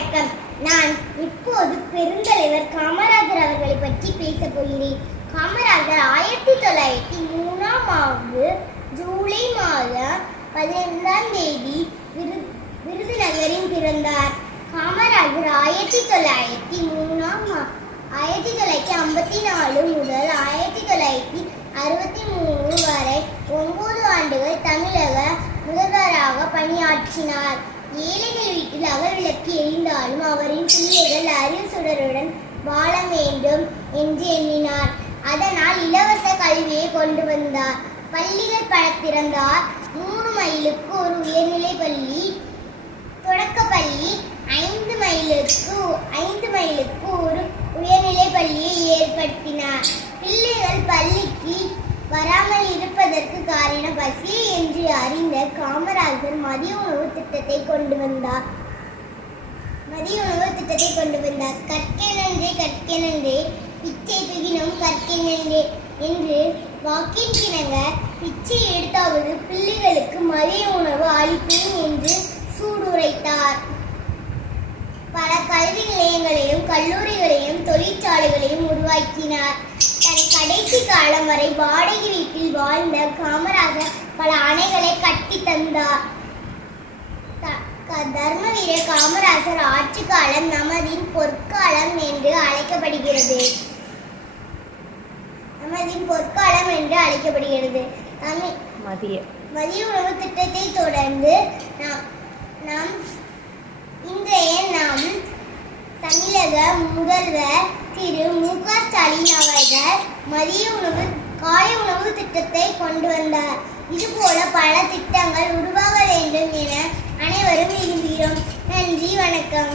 வணக்கம். நான் இப்போது பெருந்தலைவர் காமராஜர் அவர்களை பற்றி பேசப் போகிறேன். காமராஜர் 1903ஆம் ஆண்டு ஜூலை மாதம் 15ஆம் தேதி விருதுநகரில் பிறந்தார். காமராஜர் 1954 முதல் 1963 வரை 9 ஆண்டுகள் தமிழக முதல்வராக பணியாற்றினார். ஏழைகள் வீட்டில் அகல்விளக்கு எரிந்தாலும் அவரின் பிள்ளைகள் அறிவுசுடருடன் வாழ வேண்டும் என்று எண்ணினார். அதனால் இலவச கல்வியை கொண்டு வந்தார். பள்ளிகள் பல திறந்தார். 3 மைலுக்கு ஒரு உயர்நிலை பள்ளி, தொடக்கப்பள்ளி, 5 மைலுக்கு ஒரு உயர்நிலை பள்ளியை ஏற்படுத்தினார். பிள்ளைகள் பள்ளிக்கு வராமல் இருப்பதற்கு காரணம் பசி என்று அறிந்த காமராஜர் மதிய உணவு திட்டத்தை கொண்டு வந்தார். கற்கெனன்றே பிச்சை துகினும் கற்கெனன்றே என்று வாக்கின்கிணங்க பிச்சை எடுத்தாவது பிள்ளைகளுக்கு மதிய உணவு அளிப்பேன் என்று சூடுரைத்தார். பல கல்வி நிலையங்களையும் கல்லூரிகளையும் தொழிற்சாலைகளையும் உருவாக்கினார். தன் கடைசி காலம் வரை வாடகை வீட்டில் வாழ்ந்த காமராஜர் பல அணைகளை கட்டி தந்தார். தர்மவீரர் காமராஜர் ஆட்சி காலம் நமதின் பொற்காலம் என்று அழைக்கப்படுகிறது. மதிய உணவு திட்டத்தை தொடர்ந்து இன்றைய தமிழக முதல்வர் திரு மு.க. ஸ்டாலின் அவர்கள் காலை உணவு திட்டத்தை கொண்டு வந்தார். இதுபோல பல திட்டங்கள் உருவாக வேண்டும் என அனைவரும் விரும்புகிறோம். நன்றி, வணக்கம்.